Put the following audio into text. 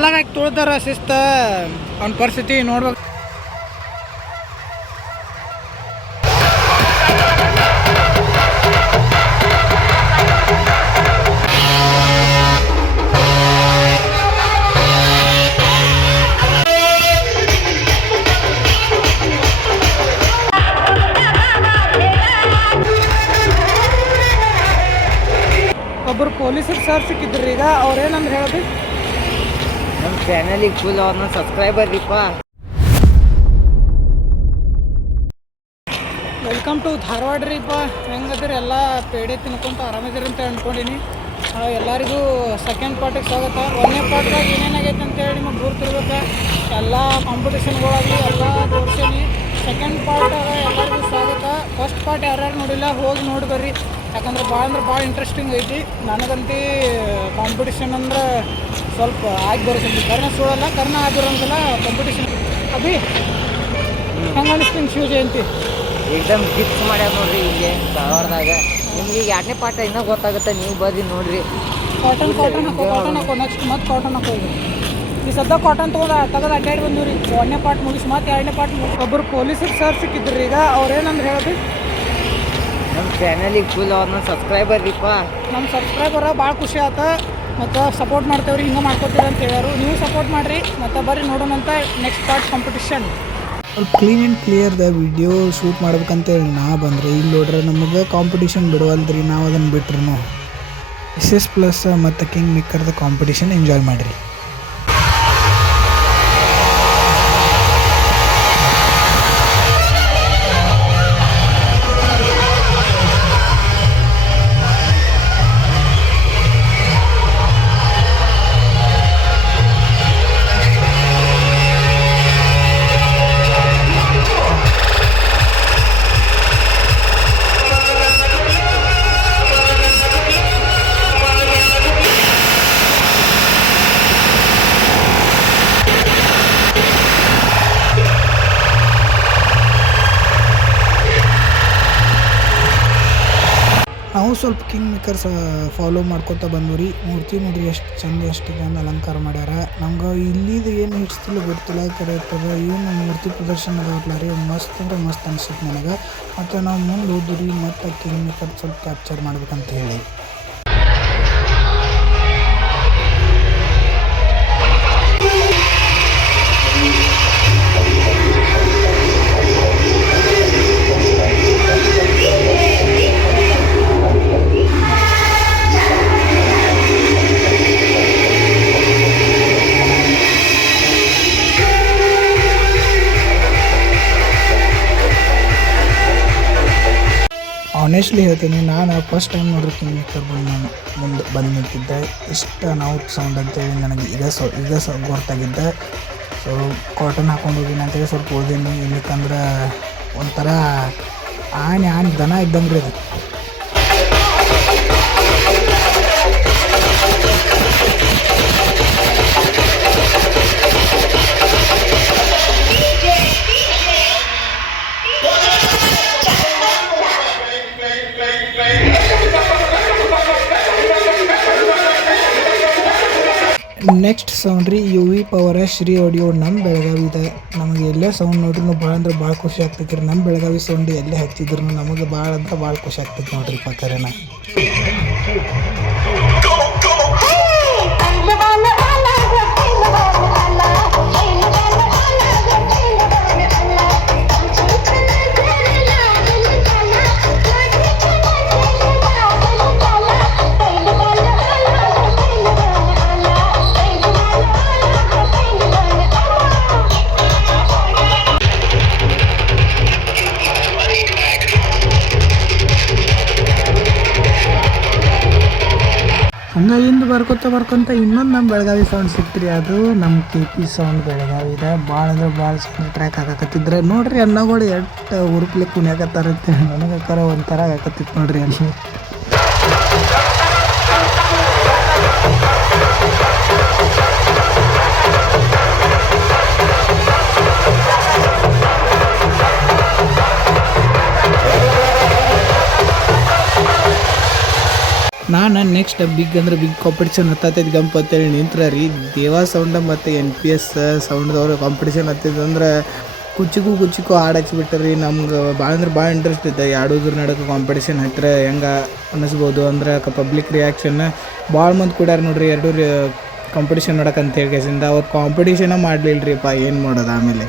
ಕಾಲಾಗ ಹಾಕಿ ತೊಳ್ದಾರ ಶಿಸ್ತ ಅವ್ನ ಪರಿಸ್ಥಿತಿ ನೋಡ್ಬೇಕು. ಒಬ್ಬರು ಪೊಲೀಸರು ಸರ್ ಸಿಕ್ಕಿದ್ರಿ ಈಗ ಅವ್ರೇನಂದ್ರೆ ಹೇಳಿ ನಮ್ಮ ಚಾನಲಿಗೆ ಫುಲ್ ಅವ್ರನ್ನ ಸಬ್ಸ್ಕ್ರೈಬರ್ ರೀಪ. ವೆಲ್ಕಮ್ ಟು ಧಾರವಾಡ ರೀಪ. ಹೆಂಗದ್ರಿ ಎಲ್ಲ ಪೇಡೆ ತಿನ್ಕೊಂತ ಆರಾಮಿದ್ರಿ ಅಂತ ಅಂದ್ಕೊಂಡಿನಿ. ಎಲ್ಲರಿಗೂ ಸೆಕೆಂಡ್ ಪಾರ್ಟಿಗೆ ಸ್ವಾಗತ. ಒಂದನೇ ಪಾರ್ಟ್ದಾಗ ಏನೇನಾಗೈತೆ ಅಂತೇಳಿ ನಿಮಗೆ ಗುರ್ತಿರ್ಬೇಕು. ಎಲ್ಲ ಕಾಂಪಿಟೇಷನ್ಗಳಾಗಲಿ ಎಲ್ಲ ತೋರಿಸೀನಿ. ಸೆಕೆಂಡ್ ಪಾರ್ಟಾಗ ಎಲ್ಲರಿಗೂ ಸ್ವಾಗತ. ಫಸ್ಟ್ ಪಾರ್ಟ್ ಯಾರ್ಯಾರು ನೋಡಿಲ್ಲ ಹೋಗಿ ನೋಡಿ ಬರ್ರಿ, ಯಾಕಂದ್ರೆ ಭಾಳ ಇಂಟ್ರೆಸ್ಟಿಂಗ್ ಐತಿ. ನನಗಂತೂ ಕಾಂಪಿಟೇಷನ್ ಅಂದ್ರೆ ಸ್ವಲ್ಪ ಆಗಿ ಬರುತ್ತೆ. ಕರ್ನ ಸುಡಲ್ಲ, ಕರ್ನ ಆಗಿರೋಂಗಿಲ್ಲ ಕಾಂಪಿಟೇಷನ್. ಅಭಿ ಹೆಂಗೆ ಅನಿಸ್ತೀನಿ ಶಿವ ಜಯಂತಿ? ಏಕ್ದಮ್ ಗಿಫ್ಟ್ ಮಾಡ್ಯಾರ ನೋಡ್ರಿ ಇಲ್ಲಿ ಧಾರವಾಡದಾಗ. ನಿಮ್ಗೆ ಈಗ 2ನೇ ಪಾಠ ಇನ್ನೂ ಗೊತ್ತಾಗುತ್ತೆ, ನೀವು ಬರ್ರಿ ನೋಡ್ರಿ. ಕಾಟನ್ ಹಾಕೋ ನೆಕ್ಸ್ಟ್ ಮತ್ತೆ ಕಾಟನ್ ಹಾಕೋದು. ಈ ಸದ್ಯ ಕಾಟನ್ ತೆಗೆದು ಅಡ್ಡಾಡಿ ಬಂದಿವ್ರಿ. 1ನೇ ಪಾರ್ಟ್ ಮುಗಿಸಿ ಮತ್ತೆ 2ನೇ ಪಾರ್ಟ್ ಮುಗಿಸಿ. ಒಬ್ಬರು ಪೊಲೀಸರು ಸರ್ ಸಿಕ್ಕಿದ್ರಿ ಈಗ ಅವ್ರೇನಂದ್ರೆ ಹೇಳಿ ನಮ್ಮ ಚಾನಲಿಗೆ ಫುಲ್ ಅವ್ರನ್ನ ಸಬ್ಸ್ಕ್ರೈಬರ್ ರೀಪ. ನಮ್ಮ ಸಬ್ಸ್ಕ್ರೈಬರ ಭಾಳ ಖುಷಿ ಆಯ್ತು. ಮತ್ತು ಸಪೋರ್ಟ್ ಮಾಡ್ತೇವ್ರಿ, ಹಿಂಗೆ ಮಾಡ್ಕೊತೀವಿ ಅಂತ ಹೇಳ್ಯಾರು. ನೀವು ಸಪೋರ್ಟ್ ಮಾಡಿರಿ. ಮತ್ತು ಬರ್ರಿ ನೋಡೋಣಂತ next part competition. Clean and ಕ್ಲಿಯರ್ದ ವಿಡಿಯೋ ಶೂಟ್ ಮಾಡ್ಬೇಕಂತೇಳಿ ನಾ ಬಂದರೆ ಇಲ್ಲಿ ನೋಡ್ರೆ ನಮಗೆ ಕಾಂಪಿಟೇಷನ್ ಬಿಡುವಲ್ದ್ರಿ. ನಾವು ಅದನ್ನು ಬಿಟ್ರು SS+ ಮತ್ತು ಕಿಂಗ್ ಮೇಕರ್ದ ಕಾಂಪಿಟೇಷನ್ ಎಂಜಾಯ್ ಮಾಡಿರಿ. ನಾವು ಸ್ವಲ್ಪ ಕಿಂಗ್ ಮೇಕರ್ಸ್ ಫಾಲೋ ಮಾಡ್ಕೊತ ಬಂದ್ವಿ. ಮೂರ್ತಿ ನೋಡ್ರಿ ಎಷ್ಟು ಚಂದ ಅಲಂಕಾರ ಮಾಡ್ಯಾರ. ನಮ್ಗೆ ಇಲ್ಲಿದು ಏನು ಹಿಡ್ಸ್ತಿಲ್ಲ ಗೊತ್ತಿಲ್ಲ, ಕಡೆ ಇರ್ತದೆ ಏನು ಮೂರ್ತಿ ಪ್ರದರ್ಶನ ಅದಾವಲ್ಲ ರೀ, ಮಸ್ತ್ ಅಂದ್ರೆ ಮಸ್ತ್ ಅನ್ಸುತ್ತೆ ನನಗೆ. ಮತ್ತು ನಾವು ಮುಂದೆ ಹೋದ್ರಿ ಮತ್ತು ಕಿಂಗ್ ಮೇಕರ್ ಸ್ವಲ್ಪ ಕ್ಯಾಪ್ಚರ್ ಮಾಡ್ಬೇಕಂತ ಹೇಳಿ. ಆನೆಸ್ಟ್ಲಿ ಹೇಳ್ತೀನಿ, ನಾನು ಫಸ್ಟ್ ಟೈಮ್ ನೋಡ್ರಿ ಕಿಂಗ್ ಮೇಕರ್ ಬಂದು ನಿಂತಿದ್ದೆ. ಇಷ್ಟು ಅನೌಟ್ ಸೌಂಡ್ ಅಂತೇಳಿ ನನಗೆ ಈಗ ಗೊತ್ತಾಗಿದ್ದೆ. ಸೊ ಕಾಟನ್ ಹಾಕೊಂಡು ಹೋಗಿನಿ ಅಂತೇಳಿ ಸ್ವಲ್ಪ ಓದೀನಿ. ಇಲ್ಲಕ್ಕಂದ್ರೆ ಒಂಥರ ಆನೆ ದನ ಇದ್ದಂಗೆ ರೀ ಅದು. ನೆಕ್ಸ್ಟ್ ಸೌಂಡ್ ರೀ UV ಪವರ್ ಶ್ರೀ ಆಡಿಯೋ ನಮ್ಮ ಬೆಳಗಾವಿದ. ನಮಗೆ ಎಲ್ಲೇ ಸೌಂಡ್ ನೋಡ್ರಿ ಭಾಳ ಅಂದ್ರೆ ಭಾಳ ಖುಷಿ ಆಗ್ತೈತಿ ರೀ. ನಮ್ಮ ಬೆಳಗಾವಿ ಸೌಂಡ್ ಎಲ್ಲೇ ಹಚ್ಚಿದ್ರು ನಮಗೆ ಭಾಳ ಅಂದ್ರೆ ಭಾಳ ಖುಷಿ ಆಗ್ತೈತಿ ನೋಡ್ರಿ ಪಕ್ಕರೇನ. ಹಂಗೆ ಹಿಂದೆ ಬರ್ಕೊತ ಇನ್ನೊಂದು ನಮ್ಮ ಬೆಳಗಾವಿ ಸೌಂಡ್ ಸಿಕ್ತ್ರಿ. ಅದು ನಮ್ಮ KP ಸೌಂಡ್ ಬೆಳಗಾವಿದ. ಭಾಳ ಅಂದ್ರೆ ಭಾಳ ಸೌಂಡ್ ಟ್ರ್ಯಾಕ್ ಹಾಕತ್ತಿದ್ರೆ ನೋಡ್ರಿ. ಅನ್ನಗಳು ಎಷ್ಟು ಉರುಪ್ಲಿ ಕುಣಿಯಾಕತ್ತಾರಂತೆ ನನಗಕ್ಕಾರ ಒಂಥರ ಹಾಕತ್ತಿತ್ತು ನೋಡ್ರಿ ಅಲ್ಲಿ. ನಾನು ನೆಕ್ಸ್ಟ್ ಬಿಗ್ ಅಂದ್ರೆ ಬಿಗ್ ಕಾಂಪಿಟೇಷನ್ ಹತ್ತೈದು ಗಂಪ್ ಅಂತೇಳಿ ನಿಂತ್ರ ರೀ ದೇವಾ ಸೌಂಡ ಮತ್ತು NPS ಸೌಂಡ್ದವ್ರು ಕಾಂಪಿಟೇಷನ್ ಹತ್ತಿದಂದ್ರೆ ಕುಚಿಕು ಹಾಡು ಹಚ್ಚಿಬಿಟ್ರಿ ನಮ್ಗೆ ಭಾಳ ಅಂದ್ರೆ ಭಾಳ ಇಂಟ್ರೆಸ್ಟ್ ಇದ್ದೆ ಎರಡೂದ್ರ ನಡಕ್ಕೆ ಕಾಂಪಿಟೇಷನ್ ಹತ್ತಿರ ಹೆಂಗೆ ಅನ್ನಿಸ್ಬೋದು ಅಂದ್ರೆ ಪಬ್ಲಿಕ್ ರಿಯಾಕ್ಷನ್ ಭಾಳ ಮಂದಿ ಕೂಡ್ಯಾರ ನೋಡ್ರಿ ಎರಡು ಕಾಂಪಿಟೇಷನ್ ನೋಡಕ್ಕೆ ಅಂತ ಹೇಳಿ ಅವ್ರು ಕಾಂಪಿಟೇಷನ ಮಾಡಲಿಲ್ಲ ರೀಪ್ಪ ಏನು ಮಾಡೋದು ಆಮೇಲೆ